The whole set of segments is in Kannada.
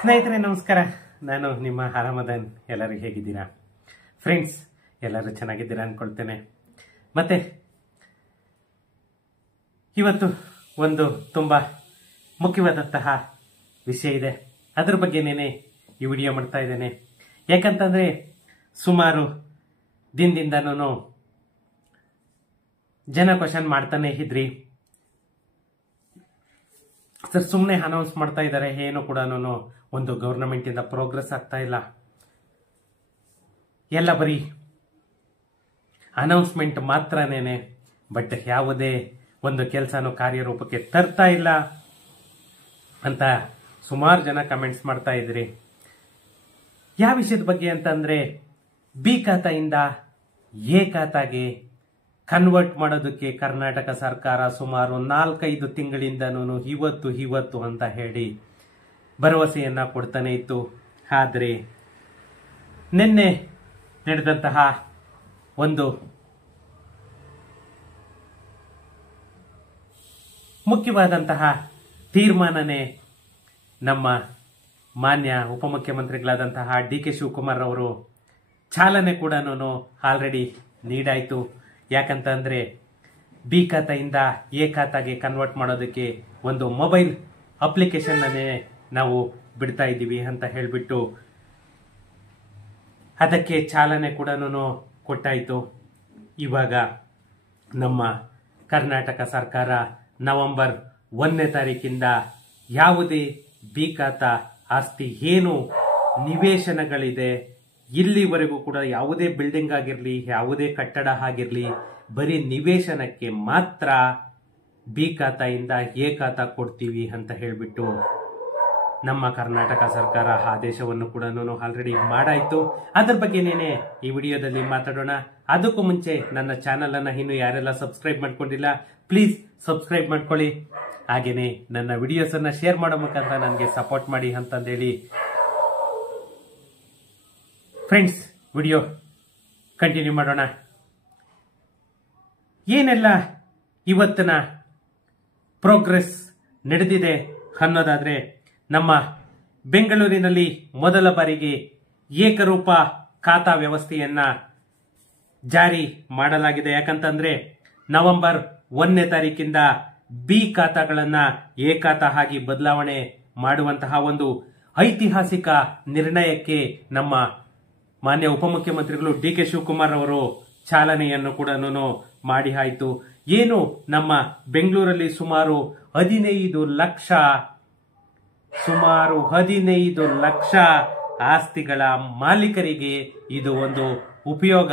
ಸ್ನೇಹಿತರೆ ನಮಸ್ಕಾರ. ನಾನು ನಿಮ್ಮ ಆರಾಮದನ್. ಎಲ್ಲರೂ ಹೇಗಿದ್ದೀರಾ ಫ್ರೆಂಡ್ಸ್? ಎಲ್ಲರೂ ಚೆನ್ನಾಗಿದ್ದೀರಾ ಅನ್ಕೊಳ್ತೇನೆ. ಮತ್ತೆ ಇವತ್ತು ಒಂದು ತುಂಬಾ ಮುಖ್ಯವಾದಂತಹ ವಿಷಯ ಇದೆ. ಅದ್ರ ಬಗ್ಗೆನೇನೆ ಈ ವಿಡಿಯೋ ಮಾಡ್ತಾ ಇದ್ದೇನೆ. ಯಾಕಂತಂದ್ರೆ ಸುಮಾರು ದಿನದಿಂದನೂ ಜನ ಕ್ವಶನ್ ಮಾಡ್ತಾನೆ ಇದ್ರಿ, ಸರ್ ಸುಮ್ಮನೆ ಅನೌನ್ಸ್ ಮಾಡ್ತಾ ಇದ್ದಾರೆ, ಏನು ಕೂಡ ಒಂದು ಗವರ್ನಮೆಂಟ್ ಇಂದ ಪ್ರೋಗ್ರೆಸ್ ಆಗ್ತಾ ಇಲ್ಲ, ಎಲ್ಲ ಬರೀ ಅನೌನ್ಸ್ಮೆಂಟ್ ಮಾತ್ರನೇನೆ, ಬಟ್ ಯಾವುದೇ ಒಂದು ಕೆಲಸನೂ ಕಾರ್ಯರೂಪಕ್ಕೆ ತರ್ತಾ ಇಲ್ಲ ಅಂತ ಸುಮಾರು ಜನ ಕಮೆಂಟ್ಸ್ ಮಾಡ್ತಾ ಇದ್ರಿ. ಯಾವ ವಿಷಯದ ಬಗ್ಗೆ ಅಂತಂದ್ರೆ ಬಿ ಖಾತಾಯಿಂದ ಎ ಖಾತಾಗೆ ಕನ್ವರ್ಟ್ ಮಾಡೋದಕ್ಕೆ ಕರ್ನಾಟಕ ಸರ್ಕಾರ ಸುಮಾರು 4-5 ತಿಂಗಳಿಂದನೂ ಇವತ್ತು ಅಂತ ಹೇಳಿ ಭರವಸೆಯನ್ನ ಕೊಡ್ತಾನೆ ಇತ್ತು. ಆದರೆ ನಿನ್ನೆ ನಡೆದಂತಹ ಒಂದು ಮುಖ್ಯವಾದಂತಹ ತೀರ್ಮಾನನೇ ನಮ್ಮ ಮಾನ್ಯ ಉಪಮುಖ್ಯಮಂತ್ರಿಗಳಾದಂತಹ ಡಿ ಕೆ ಶಿವಕುಮಾರ್ ಅವರು ಚಾಲನೆ ಕೂಡ ಆಲ್ರೆಡಿ ನೀಡಾಯಿತು. ಯಾಕಂತಂದ್ರೆ ಬಿ ಖಾತೆಯಿಂದ ಎ ಖಾತಾಗೆ ಕನ್ವರ್ಟ್ ಮಾಡೋದಕ್ಕೆ ಒಂದು ಮೊಬೈಲ್ ಅಪ್ಲಿಕೇಶನ್ ಅನ್ನೇ ನಾವು ಬಿಡ್ತಾ ಇದ್ದೀವಿ ಅಂತ ಹೇಳಿಬಿಟ್ಟು ಅದಕ್ಕೆ ಚಾಲನೆ ಕೂಡ ಕೊಟ್ಟಾಯಿತು. ಇವಾಗ ನಮ್ಮ ಕರ್ನಾಟಕ ಸರ್ಕಾರ ನವೆಂಬರ್ 1ನೇ ತಾರೀಕಿಂದ ಯಾವುದೇ ಬಿ ಖಾತಾ ಆಸ್ತಿ ಏನು ನಿವೇಶನಗಳಿದೆ, ಇಲ್ಲಿವರೆಗೂ ಕೂಡ ಯಾವುದೇ ಬಿಲ್ಡಿಂಗ್ ಆಗಿರಲಿ, ಯಾವುದೇ ಕಟ್ಟಡ ಆಗಿರಲಿ, ಬರೀ ನಿವೇಶನಕ್ಕೆ ಮಾತ್ರ ಬಿ ಖಾತಾಯಿಂದ ಎ ಖಾತಾ ಕೊಡ್ತೀವಿ ಅಂತ ಹೇಳಿಬಿಟ್ಟು ನಮ್ಮ ಕರ್ನಾಟಕ ಸರ್ಕಾರ ಆದೇಶವನ್ನು ಕೂಡ ಆಲ್ರೆಡಿ ಮಾಡಾಯಿತು. ಅದ್ರ ಬಗ್ಗೆನೇನೆ ಈ ವಿಡಿಯೋದಲ್ಲಿ ಮಾತಾಡೋಣ. ಅದಕ್ಕೂ ಮುಂಚೆ ನನ್ನ ಚಾನಲ್ ಅನ್ನ ಇನ್ನು ಯಾರೆಲ್ಲ ಸಬ್ಸ್ಕ್ರೈಬ್ ಮಾಡ್ಕೊಂಡಿಲ್ಲ ಪ್ಲೀಸ್ ಸಬ್ಸ್ಕ್ರೈಬ್ ಮಾಡ್ಕೊಳ್ಳಿ. ಹಾಗೇನೆ ನನ್ನ ವಿಡಿಯೋಸ್ ಅನ್ನ ಶೇರ್ ಮಾಡೋ ಮುಖಾಂತರ ನನಗೆ ಸಪೋರ್ಟ್ ಮಾಡಿ ಅಂತಂದೇಳಿ ಫ್ರೆಂಡ್ಸ್ ವಿಡಿಯೋ ಕಂಟಿನ್ಯೂ ಮಾಡೋಣ. ಏನೆಲ್ಲ ಇವತ್ತಿನ ಪ್ರೋಗ್ರೆಸ್ ನಡೆದಿದೆ ಅನ್ನೋದಾದ್ರೆ, ನಮ್ಮ ಬೆಂಗಳೂರಿನಲ್ಲಿ ಮೊದಲ ಬಾರಿಗೆ ಏಕರೂಪ ಖಾತಾ ವ್ಯವಸ್ಥೆಯನ್ನ ಜಾರಿ ಮಾಡಲಾಗಿದೆ. ಯಾಕಂತಂದ್ರೆ ನವೆಂಬರ್ 1ನೇ ತಾರೀಕಿಂದ ಬಿ ಖಾತಾಗಳನ್ನ ಎ ಖಾತಾ ಆಗಿ ಬದಲಾವಣೆ ಮಾಡುವಂತಹ ಒಂದು ಐತಿಹಾಸಿಕ ನಿರ್ಣಯಕ್ಕೆ ನಮ್ಮ ಮಾನ್ಯ ಉಪಮುಖ್ಯಮಂತ್ರಿಗಳು ಡಿ ಕೆ ಶಿವಕುಮಾರ್ ಅವರು ಚಾಲನೆಯನ್ನು ಕೂಡ ಮಾಡಿ ಆಯಿತು. ಏನು ನಮ್ಮ ಬೆಂಗಳೂರಲ್ಲಿ ಸುಮಾರು 15 ಲಕ್ಷ ಆಸ್ತಿಗಳ ಮಾಲೀಕರಿಗೆ ಇದು ಒಂದು ಉಪಯೋಗ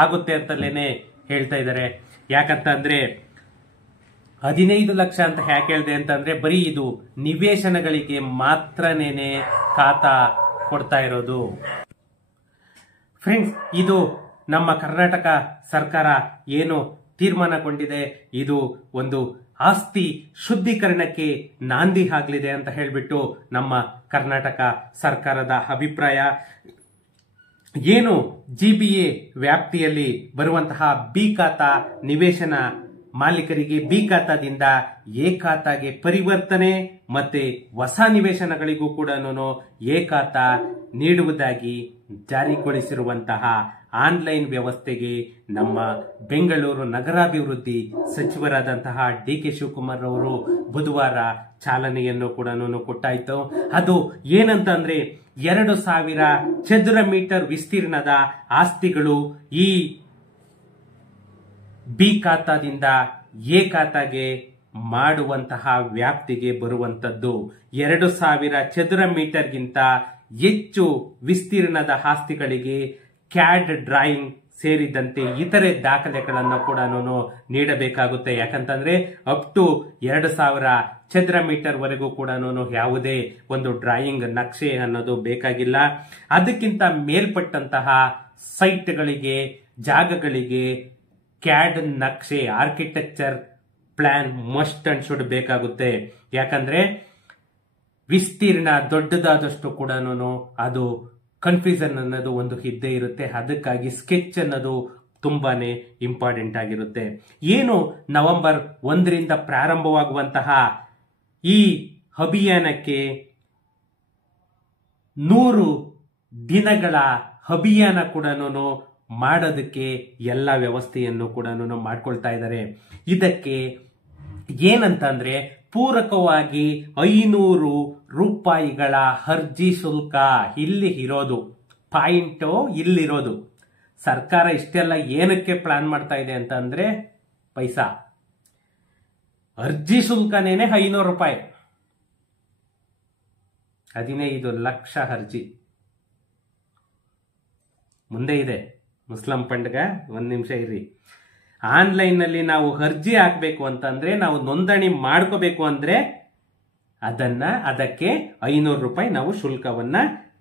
ಆಗುತ್ತೆ ಅಂತಲೇನೆ ಹೇಳ್ತಾ ಇದ್ದಾರೆ. ಯಾಕಂತಂದ್ರೆ 15 ಲಕ್ಷ ಅಂತ ಯಾಕೆ ಹೇಳಿದೆ ಅಂತಂದ್ರೆ ಬರೀ ಇದು ನಿವೇಶನಗಳಿಗೆ ಮಾತ್ರನೇನೆ ಖಾತಾ ಕೊಡ್ತಾ ಇರೋದು. ಫ್ರೆಂಡ್ಸ್, ಇದು ನಮ್ಮ ಕರ್ನಾಟಕ ಸರ್ಕಾರ ಏನು ತೀರ್ಮಾನಗೊಂಡಿದೆ, ಇದು ಒಂದು ಆಸ್ತಿ ಶುದ್ಧೀಕರಣಕ್ಕೆ ನಾಂದಿ ಆಗಲಿದೆ ಅಂತ ಹೇಳಿಬಿಟ್ಟು ನಮ್ಮ ಕರ್ನಾಟಕ ಸರ್ಕಾರದ ಅಭಿಪ್ರಾಯ. ಏನು ಜಿಬಿಎ ವ್ಯಾಪ್ತಿಯಲ್ಲಿ ಬರುವಂತಹ ಬಿ ಖಾತಾ ನಿವೇಶನ ಮಾಲೀಕರಿಗೆ ಬಿ ಖಾತಾದಿಂದ ಎ ಖಾತಾಗೆ ಪರಿವರ್ತನೆ ಮತ್ತೆ ಹೊಸ ನಿವೇಶನಗಳಿಗೂ ಕೂಡ ಎ ಖಾತಾ ನೀಡುವುದಾಗಿ ಜಾರಿಗೊಳಿಸಿರುವಂತಹ ಆನ್ಲೈನ್ ವ್ಯವಸ್ಥೆಗೆ ನಮ್ಮ ಬೆಂಗಳೂರು ನಗರಾಭಿವೃದ್ಧಿ ಸಚಿವರಾದಂತಹ ಡಿ ಕೆ ಶಿವಕುಮಾರ್ ಅವರು ಬುಧವಾರ ಚಾಲನೆಯನ್ನು ಕೂಡ ಕೊಟ್ಟಾಯಿತು. ಅದು ಏನಂತಂದ್ರೆ 2000 ಚದುರ ಮೀಟರ್ ವಿಸ್ತೀರ್ಣದ ಆಸ್ತಿಗಳು ಈ ಬಿ ಖಾತಾದಿಂದ ಎ ಖಾತಾಗೆ ಮಾಡುವಂತಹ ವ್ಯಾಪ್ತಿಗೆ ಬರುವಂತದ್ದು. 2000 ಚದುರ ಮೀಟರ್ಗಿಂತ ಹೆಚ್ಚು ವಿಸ್ತೀರ್ಣದ ಆಸ್ತಿಗಳಿಗೆ ಕ್ಯಾಡ್ ಡ್ರಾಯಿಂಗ್ ಸೇರಿದಂತೆ ಇತರೆ ದಾಖಲೆಗಳನ್ನು ಕೂಡ ನೀಡಬೇಕಾಗುತ್ತೆ. ಯಾಕಂತಂದ್ರೆ ಅಪ್ ಟು 2000 ಚದುರ ಮೀಟರ್ ವರೆಗೂ ಕೂಡ ಯಾವುದೇ ಒಂದು ಡ್ರಾಯಿಂಗ್ ನಕ್ಷೆ ಅನ್ನೋದು ಬೇಕಾಗಿಲ್ಲ. ಅದಕ್ಕಿಂತ ಮೇಲ್ಪಟ್ಟಂತಹ ಸೈಟ್ಗಳಿಗೆ, ಜಾಗಗಳಿಗೆ ಕ್ಯಾಡ್ ನಕ್ಷೆ, architecture plan must and should ಬೇಕಾಗುತ್ತೆ. ಯಾಕಂದ್ರೆ ವಿಸ್ತೀರ್ಣ ದೊಡ್ಡದಾದಷ್ಟು ಕೂಡ ಅದು ಕನ್ಫ್ಯೂಷನ್ ಅನ್ನೋದು ಒಂದು ಇದ್ದೇ ಇರುತ್ತೆ. ಅದಕ್ಕಾಗಿ ಸ್ಕೆಚ್ ಅನ್ನೋದು ತುಂಬಾನೇ ಇಂಪಾರ್ಟೆಂಟ್ ಆಗಿರುತ್ತೆ. ಏನು ನವೆಂಬರ್ 1ರಿಂದ ಪ್ರಾರಂಭವಾಗುವಂತಹ ಈ ಅಭಿಯಾನಕ್ಕೆ 100 ದಿನಗಳ ಅಭಿಯಾನ ಕೂಡ ಮಾಡೋದಕ್ಕೆ ಎಲ್ಲ ವ್ಯವಸ್ಥೆಯನ್ನು ಕೂಡ ಮಾಡ್ಕೊಳ್ತಾ ಇದ್ದಾರೆ. ಇದಕ್ಕೆ ಏನಂತಂದ್ರೆ ಪೂರಕವಾಗಿ 500 ರೂಪಾಯಿಗಳ ಅರ್ಜಿ ಶುಲ್ಕ ಇಲ್ಲಿ ಇರೋದು ಪಾಯಿಂಟು, ಇಲ್ಲಿರೋದು. ಸರ್ಕಾರ ಇಷ್ಟೆಲ್ಲ ಏನಕ್ಕೆ ಪ್ಲಾನ್ ಮಾಡ್ತಾ ಇದೆ ಅಂತಂದ್ರೆ ಪೈಸಾ. ಅರ್ಜಿ ಶುಲ್ಕನೇನೆ 500 ರೂಪಾಯಿ, 15 ಲಕ್ಷ ಅರ್ಜಿ. ಮುಂದೆ ಇದೆ ಮುಸ್ಲಿಂ ಫಂಡ್ಗ, 1 ನಿಮಿಷ ಇರ್ರಿ. ಆನ್ಲೈನ್ ನಲ್ಲಿ ನಾವು ಅರ್ಜಿ ಹಾಕಬೇಕು ಅಂತಂದ್ರೆ, ನಾವು ನೋಂದಣಿ ಮಾಡ್ಕೋಬೇಕು ಅಂದ್ರೆ ಅದಕ್ಕೆ 500 ರೂಪಾಯಿ ನಾವು ಶುಲ್ಕವನ್ನ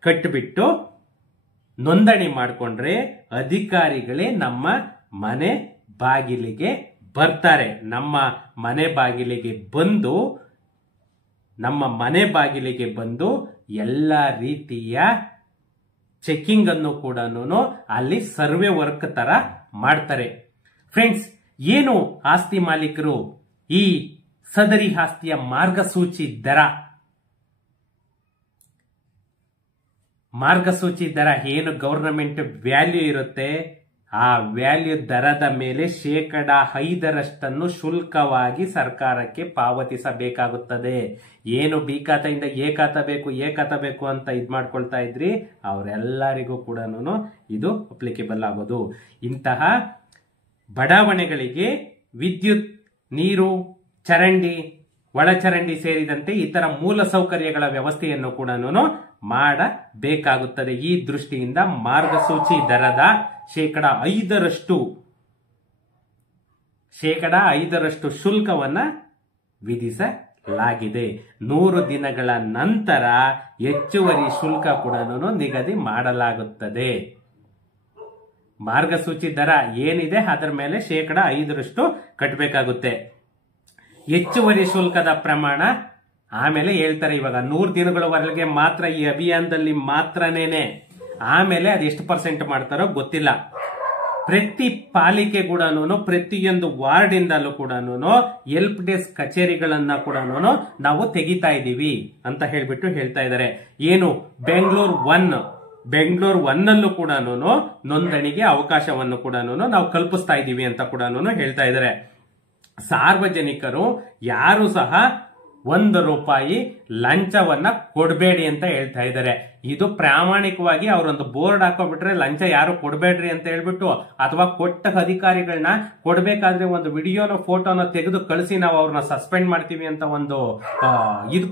ಕಟ್ಟಿಬಿಟ್ಟು ನೋಂದಣಿ ಮಾಡಿಕೊಂಡ್ರೆ ಅಧಿಕಾರಿಗಳೇ ನಮ್ಮ ಮನೆ ಬಾಗಿಲಿಗೆ ಬರ್ತಾರೆ. ನಮ್ಮ ಮನೆ ಬಾಗಿಲಿಗೆ ಬಂದು ಎಲ್ಲ ರೀತಿಯ ಚೆಕಿಂಗ್ ಅನ್ನು ಕೂಡ ಅಲ್ಲಿ ಸರ್ವೆ ವರ್ಕ್ ತರ ಮಾಡ್ತಾರೆ. ಫ್ರೆಂಡ್ಸ್, ಏನು ಆಸ್ತಿ ಮಾಲೀಕರು ಈ ಸದರಿ ಆಸ್ತಿಯ ಮಾರ್ಗಸೂಚಿ ದರ ಏನು ಗವರ್ನಮೆಂಟ್ ವ್ಯಾಲ್ಯೂ ಇರುತ್ತೆ, ಆ ವ್ಯಾಲ್ಯೂ ದರದ ಮೇಲೆ 5% ಶುಲ್ಕವಾಗಿ ಸರ್ಕಾರಕ್ಕೆ ಪಾವತಿಸಬೇಕಾಗುತ್ತದೆ. ಏನು ಬಿ ಖಾತೆಯಿಂದ ಎ ಖಾತೆ ಬೇಕು ಅಂತ ಮಾಡ್ಕೊಳ್ತಾ ಇದ್ರಿ, ಅವರೆಲ್ಲರಿಗೂ ಕೂಡ ಇದು ಅಪ್ಲಿಕೇಬಲ್ ಆಗೋದು. ಇಂತಹ ಬಡಾವಣೆಗಳಿಗೆ ವಿದ್ಯುತ್, ನೀರು, ಚರಂಡಿ, ಒಳಚರಂಡಿ ಸೇರಿದಂತೆ ಇತರ ಮೂಲ ಸೌಕರ್ಯಗಳ ವ್ಯವಸ್ಥೆಯನ್ನು ಕೂಡ ಮಾಡಬೇಕಾಗುತ್ತದೆ. ಈ ದೃಷ್ಟಿಯಿಂದ ಮಾರ್ಗಸೂಚಿ ದರದ 5% ಶುಲ್ಕವನ್ನ ವಿಧಿಸಲಾಗಿದೆ. 100 ದಿನಗಳ ನಂತರ ಹೆಚ್ಚುವರಿ ಶುಲ್ಕ ಕೂಡ ನಿಗದಿ ಮಾಡಲಾಗುತ್ತದೆ. ಮಾರ್ಗಸೂಚಿ ದರ ಏನಿದೆ ಅದರ ಮೇಲೆ 5% ಕಟ್ಟಬೇಕಾಗುತ್ತೆ. ಹೆಚ್ಚುವರಿ ಶುಲ್ಕದ ಪ್ರಮಾಣ ಆಮೇಲೆ ಹೇಳ್ತಾರೆ. ಇವಾಗ 100 ದಿನಗಳವರೆಗೆ ಮಾತ್ರ ಈ ಅಭಿಯಾನದಲ್ಲಿ ಮಾತ್ರನೇನೆ. ಆಮೇಲೆ ಅದೆಷ್ಟು % ಮಾಡ್ತಾರೋ ಗೊತ್ತಿಲ್ಲ. ಪ್ರತಿ ಪಾಲಿಕೆ ಕೂಡ ಪ್ರತಿಯೊಂದು ವಾರ್ಡ್ ಇಂದಲೂ ಕೂಡ ಹೆಲ್ಪ್ ಡೆಸ್ಕ್ ಕಚೇರಿಗಳನ್ನ ಕೂಡ ನಾವು ತೆಗಿತಾ ಇದ್ದೀವಿ ಅಂತ ಹೇಳ್ತಾ ಇದ್ದಾರೆ. ಏನು ಬೆಂಗಳೂರು 1 ಅಲ್ಲೂ ಕೂಡ ನೋಂದಣಿಗೆ ಅವಕಾಶವನ್ನು ಕೂಡ ನಾವು ಕಲ್ಪಿಸ್ತಾ ಇದ್ದೀವಿ ಅಂತ ಕೂಡ ಹೇಳ್ತಾ ಇದ್ದಾರೆ. ಸಾರ್ವಜನಿಕರು ಯಾರು ಸಹ 1 ರೂಪಾಯಿ ಲಂಚವನ್ನ ಕೊಡಬೇಡಿ ಅಂತ ಹೇಳ್ತಾ ಇದ್ದಾರೆ. ಇದು ಪ್ರಾಮಾಣಿಕವಾಗಿ ಅವರೊಂದು ಬೋರ್ಡ್ ಹಾಕೋಬಿಟ್ರೆ ಲಂಚ ಯಾರು ಕೊಡಬೇಡ್ರಿ ಅಂತ ಹೇಳ್ಬಿಟ್ಟು, ಅಥವಾ ಕೊಟ್ಟ ಅಧಿಕಾರಿಗಳನ್ನ ಕೊಡಬೇಕಾದ್ರೆ ಒಂದು ವಿಡಿಯೋನ ಫೋಟೋನ ತೆಗೆದು ಕಳಿಸಿ ನಾವು ಅವ್ರನ್ನ ಸಸ್ಪೆಂಡ್ ಮಾಡ್ತೀವಿ ಅಂತ ಒಂದು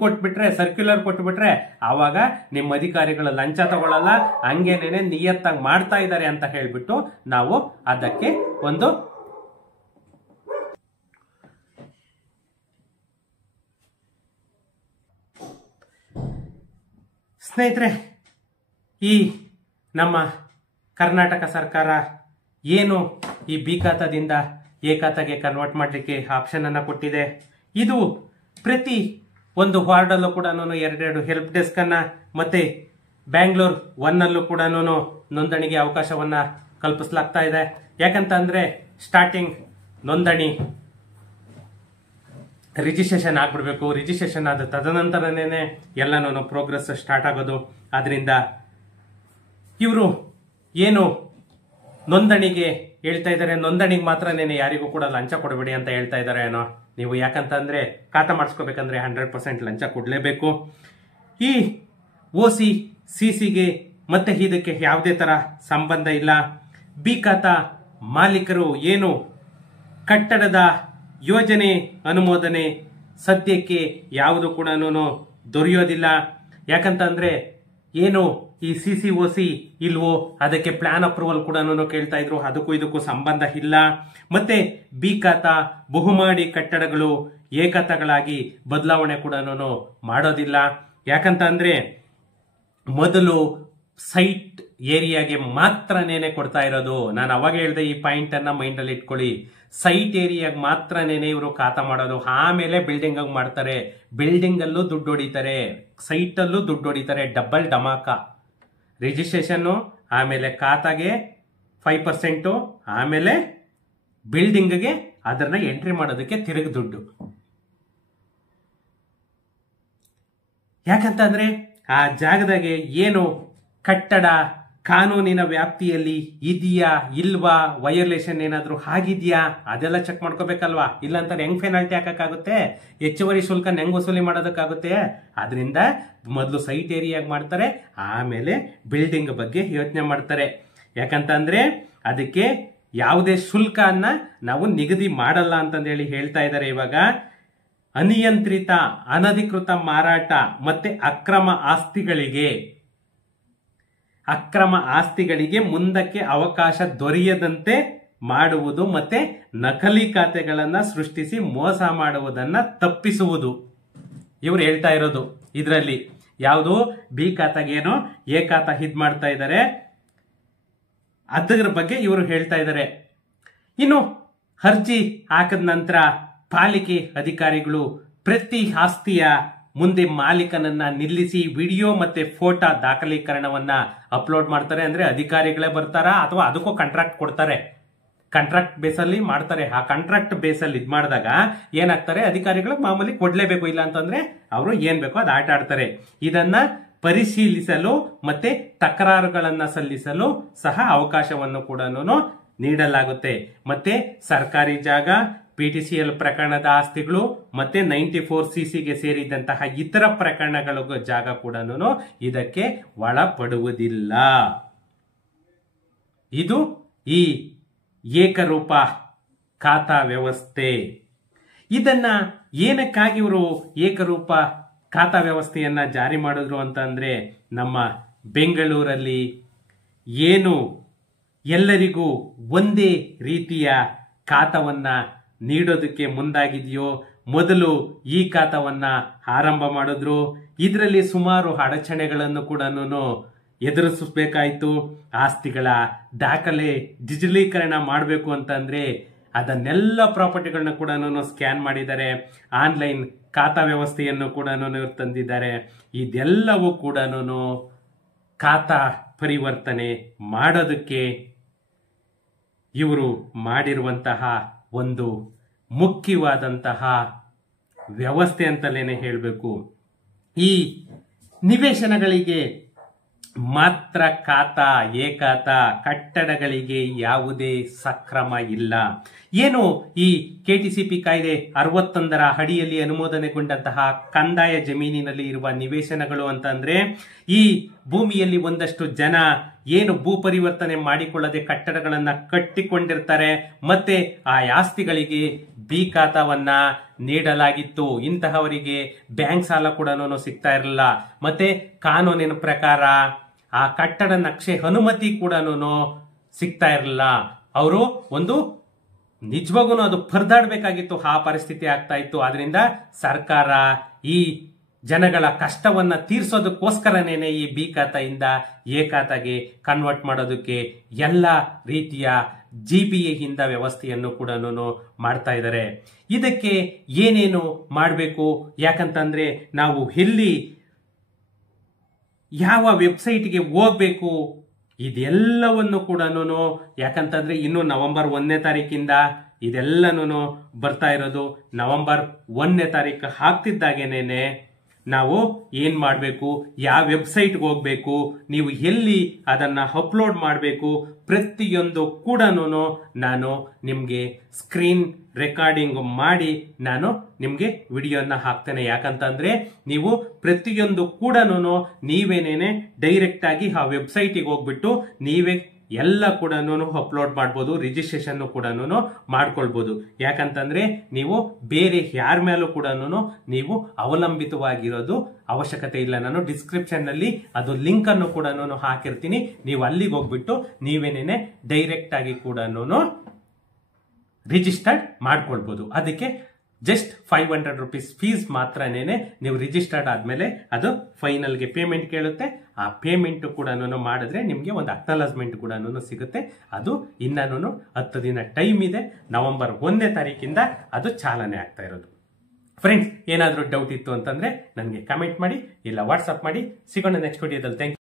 ಕೊಟ್ಬಿಟ್ರೆ, ಸರ್ಕ್ಯುಲರ್ ಕೊಟ್ಬಿಟ್ರೆ, ಆವಾಗ ನಿಮ್ಮ ಅಧಿಕಾರಿಗಳು ಲಂಚ ತಗೊಳ್ಳಲ್ಲ, ಹಂಗೇನೇನೆ ನಿಯತ್ತಾಗಿ ಮಾಡ್ತಾ ಇದ್ದಾರೆ ಅಂತ ಹೇಳ್ಬಿಟ್ಟು ನಾವು ಅದಕ್ಕೆ ಒಂದು ಸ್ನೇಹಿತರೆ, ಈ ನಮ್ಮ ಕರ್ನಾಟಕ ಸರ್ಕಾರ ಏನು ಈ ಬಿ ಖಾತಾದಿಂದ ಎ ಖಾತೆಗೆ ಕನ್ವರ್ಟ್ ಮಾಡಲಿಕ್ಕೆ ಆಪ್ಷನ್ ಅನ್ನ ಕೊಟ್ಟಿದೆ. ಇದು ಪ್ರತಿ ಒಂದು ವಾರ್ಡ್ ಅಲ್ಲೂ ಕೂಡ 2 ಹೆಲ್ಪ್ ಡೆಸ್ಕ್ ಅನ್ನ, ಮತ್ತೆ ಬ್ಯಾಂಗ್ಳೂರ್ 1 ಅಲ್ಲೂ ಕೂಡ ನೋಂದಣಿಗೆ ಅವಕಾಶವನ್ನ ಕಲ್ಪಿಸಲಾಗ್ತಾ ಇದೆ. ಯಾಕಂತಂದ್ರೆ ಸ್ಟಾರ್ಟಿಂಗ್ ನೋಂದಣಿ ರಿಜಿಸ್ಟ್ರೇಷನ್ ಆಗ್ಬಿಡ್ಬೇಕು. ರಿಜಿಸ್ಟ್ರೇಷನ್ ಆದ ತದನಂತರನೇ ಎಲ್ಲ ಪ್ರೋಗ್ರೆಸ್ ಸ್ಟಾರ್ಟ್ ಆಗೋದು. ಆದ್ರಿಂದ ಇವರು ಏನು ನೋಂದಣಿಗೆ ಹೇಳ್ತಾ ಇದ್ದಾರೆ, ನೋಂದಣಿಗೆ ಮಾತ್ರನೇನೆ, ಯಾರಿಗೂ ಕೂಡ ಲಂಚ ಕೊಡಬೇಡಿ ಅಂತ ಹೇಳ್ತಾ ಇದ್ದಾರೆ ಏನೋ ನೀವು. ಯಾಕಂತಂದ್ರೆ ಖಾತಾ ಮಾಡಿಸ್ಕೋಬೇಕಂದ್ರೆ 100% ಲಂಚ ಕೊಡ್ಲೇಬೇಕು. ಈ OC CCಗೆ ಮತ್ತೆ ಇದಕ್ಕೆ ಯಾವುದೇ ತರ ಸಂಬಂಧ ಇಲ್ಲ. ಬಿ ಖಾತಾ ಮಾಲೀಕರು ಏನು ಕಟ್ಟಡದ ಯೋಜನೆ ಅನುಮೋದನೆ ಸದ್ಯಕ್ಕೆ ಯಾವುದು ಕೂಡ ದೊರೆಯೋದಿಲ್ಲ. ಯಾಕಂತಂದ್ರೆ ಏನು ಈ CCOC ಇಲ್ವೋ ಅದಕ್ಕೆ ಪ್ಲಾನ್ ಅಪ್ರೂವಲ್ ಕೂಡ ಕೇಳ್ತಾ ಇದ್ರು, ಅದಕ್ಕೂ ಇದಕ್ಕೂ ಸಂಬಂಧ ಇಲ್ಲ. ಮತ್ತೆ ಬಿ ಖಾತಾ ಬಹುಮಹಡಿ ಕಟ್ಟಡಗಳು ಎ ಖಾತಾಗಳಾಗಿ ಬದಲಾವಣೆ ಕೂಡ ಮಾಡೋದಿಲ್ಲ. ಯಾಕಂತಂದ್ರೆ ಮೊದಲು ಸೈಟ್ ಏರಿಯಾಗೆ ಮಾತ್ರನೇನೆ ಕೊಡ್ತಾ ಇರೋದು. ನಾನು ಅವಾಗ ಹೇಳಿದೆ, ಈ ಪಾಯಿಂಟ್ ಅನ್ನ ಮೈಂಡ್ ಅಲ್ಲಿ ಇಟ್ಕೊಳ್ಳಿ. ಸೈಟ್ ಏರಿಯಾಗ ಮಾತ್ರನೇನೆ ಇವರು ಖಾತಾ ಮಾಡೋದು. ಆಮೇಲೆ ಬಿಲ್ಡಿಂಗ್ ಆಗಿ ಮಾಡ್ತಾರೆ. ಬಿಲ್ಡಿಂಗ್ ಅಲ್ಲೂ ದುಡ್ಡು ಹೊಡಿತಾರೆ, ಸೈಟ್ ಅಲ್ಲೂ ದುಡ್ಡು ಹೊಡಿತಾರೆ. ಡಬಲ್ ಡಮಾಕ. ರಿಜಿಸ್ಟ್ರೇಷನ್, ಆಮೇಲೆ ಖಾತಾಗೆ 5%, ಆಮೇಲೆ ಬಿಲ್ಡಿಂಗ್ಗೆ ಅದನ್ನ ಎಂಟ್ರಿ ಮಾಡೋದಕ್ಕೆ ತಿರುಗಿ ದುಡ್ಡು. ಯಾಕಂತಂದ್ರೆ ಆ ಜಾಗದಾಗೆ ಏನು ಕಟ್ಟಡ ಕಾನೂನಿನ ವ್ಯಾಪ್ತಿಯಲ್ಲಿ ಇದೆಯಾ ಇಲ್ವಾ, ವಯೋಲೇಷನ್ ಏನಾದ್ರೂ ಆಗಿದ್ಯಾ ಅದೆಲ್ಲ ಚೆಕ್ ಮಾಡ್ಕೋಬೇಕಲ್ವಾ. ಇಲ್ಲಾಂತಾರೆ ಹೆಂಗ್ ಪೆನಾಲ್ಟಿ ಹಾಕಕ್ಕಾಗುತ್ತೆ, ಹೆಚ್ಚುವರಿ ಶುಲ್ಕ ಹೆಂಗ್ ವಸೂಲಿ ಮಾಡೋದಕ್ಕಾಗುತ್ತೆ. ಅದರಿಂದ ಮೊದಲು ಸೈಟ್ ಏರಿಯಾಗಿ ಮಾಡ್ತಾರೆ, ಆಮೇಲೆ ಬಿಲ್ಡಿಂಗ್ ಬಗ್ಗೆ ಯೋಚನೆ ಮಾಡ್ತಾರೆ. ಯಾಕಂತಂದ್ರೆ ಅದಕ್ಕೆ ಯಾವುದೇ ಶುಲ್ಕನ್ನ ನಾವು ನಿಗದಿ ಮಾಡಲ್ಲ ಅಂತಂದೇಳಿ ಹೇಳ್ತಾ ಇದ್ದಾರೆ. ಇವಾಗ ಅನಿಯಂತ್ರಿತ ಅನಧಿಕೃತ ಮಾರಾಟ ಮತ್ತೆ ಅಕ್ರಮ ಆಸ್ತಿಗಳಿಗೆ ಮುಂದಕ್ಕೆ ಅವಕಾಶ ದೊರೆಯದಂತೆ ಮಾಡುವುದು ಮತ್ತೆ ನಕಲಿ ಖಾತೆಗಳನ್ನ ಸೃಷ್ಟಿಸಿ ಮೋಸ ಮಾಡುವುದನ್ನ ತಪ್ಪಿಸುವುದು. ಇವ್ರು ಹೇಳ್ತಾ ಇರೋದು ಇದರಲ್ಲಿ ಯಾವುದು ಬಿ ಖಾತಾಗೇನೋ ಎ ಖಾತಾ ಇದ್ ಮಾಡ್ತಾ ಇದ್ದಾರೆ, ಅದರ ಬಗ್ಗೆ ಇವರು ಹೇಳ್ತಾ ಇದ್ದಾರೆ. ಇನ್ನು ಅರ್ಜಿ ಹಾಕದ ನಂತರ ಪಾಲಿಕೆ ಅಧಿಕಾರಿಗಳು ಪ್ರತಿ ಆಸ್ತಿಯ ಮುಂದೆ ಮಾಲೀಕನನ್ನ ನಿಲ್ಲಿಸಿ ವಿಡಿಯೋ ಮತ್ತೆ ಫೋಟೋ ದಾಖಲೀಕರಣವನ್ನ ಅಪ್ಲೋಡ್ ಮಾಡ್ತಾರೆ. ಅಂದ್ರೆ ಅಧಿಕಾರಿಗಳೇ ಬರ್ತಾರ ಅಥವಾ ಅದಕ್ಕೂ ಕಾಂಟ್ರಾಕ್ಟ್ ಕೊಡ್ತಾರೆ, ಕಾಂಟ್ರಾಕ್ಟ್ ಬೇಸಲ್ಲಿ ಮಾಡ್ತಾರೆ. ಆ ಕಾಂಟ್ರಾಕ್ಟ್ ಬೇಸಲ್ಲಿ ಇದ್ ಮಾಡಿದಾಗ ಏನಾಗ್ತಾರೆ, ಅಧಿಕಾರಿಗಳು ಮಾಮೂಲಿ ಕೊಡ್ಲೇಬೇಕು, ಇಲ್ಲ ಅಂತಂದ್ರೆ ಅವರು ಏನ್ ಬೇಕೋ ಅದು ಆಟ ಆಡ್ತಾರೆ. ಇದನ್ನ ಪರಿಶೀಲಿಸಲು ಮತ್ತೆ ತಕರಾರುಗಳನ್ನ ಸಲ್ಲಿಸಲು ಸಹ ಅವಕಾಶವನ್ನು ಕೂಡ ನೀಡಲಾಗುತ್ತೆ. ಮತ್ತೆ ಸರ್ಕಾರಿ ಜಾಗ, PTCL ಪ್ರಕರಣದ ಆಸ್ತಿಗಳು ಮತ್ತೆ 94CCಗೆ ಸೇರಿದಂತಹ ಇತರ ಪ್ರಕರಣಗಳ ಜಾಗ ಕೂಡ ಇದಕ್ಕೆ ಒಳಪಡುವುದಿಲ್ಲ. ಇದು ಈ ಏಕರೂಪ ಖಾತಾ ವ್ಯವಸ್ಥೆ. ಇದನ್ನ ಏನಕ್ಕಾಗಿ ಇವರು ಏಕರೂಪ ಖಾತಾ ವ್ಯವಸ್ಥೆಯನ್ನ ಜಾರಿ ಮಾಡಿದ್ರು ಅಂತಂದ್ರೆ, ನಮ್ಮ ಬೆಂಗಳೂರಲ್ಲಿ ಏನು ಎಲ್ಲರಿಗೂ ಒಂದೇ ರೀತಿಯ ಖಾತಾವನ್ನ ನೀಡೋದಕ್ಕೆ ಮುಂದಾಗಿದೆಯೋ, ಮೊದಲು ಈ ಖಾತಾವನ್ನ ಆರಂಭ ಮಾಡಿದ್ರು. ಇದರಲ್ಲಿ ಸುಮಾರು ಅಡಚಣೆಗಳನ್ನು ಕೂಡ ಎದುರಿಸಬೇಕಾಯ್ತು. ಆಸ್ತಿಗಳ ದಾಖಲೆ ಡಿಜಿಟಲೀಕರಣ ಮಾಡಬೇಕು ಅಂತಂದ್ರೆ ಅದನ್ನೆಲ್ಲ ಪ್ರಾಪರ್ಟಿಗಳನ್ನ ಕೂಡ ಸ್ಕ್ಯಾನ್ ಮಾಡಿದ್ದಾರೆ. ಆನ್ಲೈನ್ ಖಾತಾ ವ್ಯವಸ್ಥೆಯನ್ನು ಕೂಡ ತಂದಿದ್ದಾರೆ. ಇದೆಲ್ಲವೂ ಕೂಡ ಖಾತಾ ಪರಿವರ್ತನೆ ಮಾಡೋದಕ್ಕೆ ಇವರು ಮಾಡಿರುವಂತಹ ಒಂದು ಮುಖ್ಯವಾದಂತಹ ವ್ಯವಸ್ಥೆ ಅಂತಲೇನೆ ಹೇಳಬೇಕು. ಈ ನಿವೇಶನಗಳಿಗೆ ಮಾತ್ರ ಖಾತಾ, ಎ ಖಾತಾ, ಕಟ್ಟಡಗಳಿಗೆ ಯಾವುದೇ ಸಕ್ರಮ ಇಲ್ಲ. ಏನು ಈ KTCP ಕಾಯ್ದೆ 61ರ ಅಡಿಯಲ್ಲಿ ಅನುಮೋದನೆಗೊಂಡಂತಹ ಕಂದಾಯ ಜಮೀನಿನಲ್ಲಿ ಇರುವ ನಿವೇಶನಗಳು ಅಂತಂದ್ರೆ, ಈ ಭೂಮಿಯಲ್ಲಿ ಒಂದಷ್ಟು ಜನ ಏನು ಭೂ ಪರಿವರ್ತನೆ ಮಾಡಿಕೊಳ್ಳದೆ ಕಟ್ಟಡಗಳನ್ನ ಕಟ್ಟಿಕೊಂಡಿರ್ತಾರೆ, ಮತ್ತೆ ಆ ಆಸ್ತಿಗಳಿಗೆ ಬಿ ಖಾತಾವನ್ನ ನೀಡಲಾಗಿತ್ತು. ಇಂತಹವರಿಗೆ ಬ್ಯಾಂಕ್ ಸಾಲ ಕೂಡ ಸಿಗ್ತಾ ಇರಲಿಲ್ಲ. ಮತ್ತೆ ಕಾನೂನಿನ ಪ್ರಕಾರ ಆ ಕಟ್ಟಡ ನಕ್ಷೆ ಅನುಮತಿ ಕೂಡ ಸಿಗ್ತಾ ಇರಲಿಲ್ಲ. ಅವರು ಒಂದು ನಿಜವಾಗೂ ಅದು ಪರದಾಡಬೇಕಾಗಿತ್ತು, ಆ ಪರಿಸ್ಥಿತಿ ಆಗ್ತಾ ಇತ್ತು. ಆದ್ರಿಂದ ಸರ್ಕಾರ ಈ ಜನಗಳ ಕಷ್ಟವನ್ನ ತೀರ್ಸೋದಕ್ಕೋಸ್ಕರನೇನೆ ಈ ಬಿ ಖಾತೆಯಿಂದ ಎ ಖಾತೆಗೆ ಕನ್ವರ್ಟ್ ಮಾಡೋದಕ್ಕೆ ಎಲ್ಲ ರೀತಿಯ GPA ಹಿಂದ ವ್ಯವಸ್ಥೆಯನ್ನು ಕೂಡ ಮಾಡ್ತಾ ಇದ್ದಾರೆ. ಇದಕ್ಕೆ ಏನೇನು ಮಾಡಬೇಕು, ಯಾಕಂತಂದ್ರೆ ನಾವು ಎಲ್ಲಿ ಯಾವ ವೆಬ್ಸೈಟ್ಗೆ ಹೋಗ್ಬೇಕು ಇದೆಲ್ಲವನ್ನು ಕೂಡ, ಯಾಕಂತಂದ್ರೆ ಇನ್ನು ನವೆಂಬರ್ 1ನೇ ತಾರೀಕಿಂದ ಇದೆಲ್ಲನೂ ಬರ್ತಾ ಇರೋದು. ನವೆಂಬರ್ 1ನೇ ತಾರೀಕು ಆಗ್ತಿದ್ದಾಗೇನೆ ನಾವು ಏನ್ ಮಾಡಬೇಕು, ಯಾವ ವೆಬ್ಸೈಟ್ಗೆ ಹೋಗ್ಬೇಕು, ನೀವು ಎಲ್ಲಿ ಅದನ್ನ ಅಪ್ಲೋಡ್ ಮಾಡಬೇಕು, ಪ್ರತಿಯೊಂದು ಕೂಡ ನಾನು ನಿಮ್ಗೆ ಸ್ಕ್ರೀನ್ ರೆಕಾರ್ಡಿಂಗ್ ಮಾಡಿ ನಾನು ನಿಮ್ಗೆ ವಿಡಿಯೋನ ಹಾಕ್ತೇನೆ. ಯಾಕಂತಂದ್ರೆ ನೀವು ಪ್ರತಿಯೊಂದು ಕೂಡ ನೀವೇನೇನೆ ಡೈರೆಕ್ಟ್ ಆಗಿ ಆ ವೆಬ್ಸೈಟಿಗೆ ಹೋಗ್ಬಿಟ್ಟು ನೀವೇ ಎಲ್ಲ ಕೂಡ ಅಪ್ಲೋಡ್ ಮಾಡ್ಬೋದು, ರಿಜಿಸ್ಟ್ರೇಷನ್ ಕೂಡ ಮಾಡ್ಕೊಳ್ಬಹುದು. ಯಾಕಂತಂದ್ರೆ ನೀವು ಬೇರೆ ಯಾರ ಮೇಲೂ ಕೂಡ ನೀವು ಅವಲಂಬಿತವಾಗಿರೋದು ಅವಶ್ಯಕತೆ ಇಲ್ಲ. ನಾನು ಡಿಸ್ಕ್ರಿಪ್ಷನ್ ನಲ್ಲಿ ಅದು ಲಿಂಕ್ ಅನ್ನು ಕೂಡ ಹಾಕಿರ್ತೀನಿ. ನೀವು ಅಲ್ಲಿಗೆ ಹೋಗ್ಬಿಟ್ಟು ನೀವೇನೇನೆ ಡೈರೆಕ್ಟ್ ಆಗಿ ಕೂಡ ರಿಜಿಸ್ಟರ್ಡ್ ಮಾಡ್ಕೊಳ್ಬಹುದು. ಅದಕ್ಕೆ ಜಸ್ಟ್ 500 ರೂಪೀಸ್ ಫೀಸ್ ಮಾತ್ರನೇನೆ. ನೀವು ರಿಜಿಸ್ಟರ್ಡ್ ಆದ್ಮೇಲೆ ಅದು ಫೈನಲ್ಗೆ ಪೇಮೆಂಟ್ ಕೇಳುತ್ತೆ. ಆ ಪೇಮೆಂಟ್ ಕೂಡ ಮಾಡಿದ್ರೆ ನಿಮ್ಗೆ ಒಂದು ಅಕ್ನಾಲಜ್ಮೆಂಟ್ ಕೂಡ ಸಿಗುತ್ತೆ. ಅದು ಇನ್ನೂ 10 ದಿನ ಟೈಮ್ ಇದೆ. ನವೆಂಬರ್ 1ನೇ ತಾರೀಕಿಂದ ಅದು ಚಾಲನೆ ಆಗ್ತಾ ಇರೋದು. ಫ್ರೆಂಡ್ಸ್, ಏನಾದರೂ ಡೌಟ್ ಇತ್ತು ಅಂತಂದ್ರೆ ನನಗೆ ಕಮೆಂಟ್ ಮಾಡಿ, ಇಲ್ಲ ವಾಟ್ಸ್ಆಪ್ ಮಾಡಿ. ಸಿಗೋಣ ನೆಕ್ಸ್ಟ್ ವಿಡಿಯೋದಲ್ಲಿ. Thank you.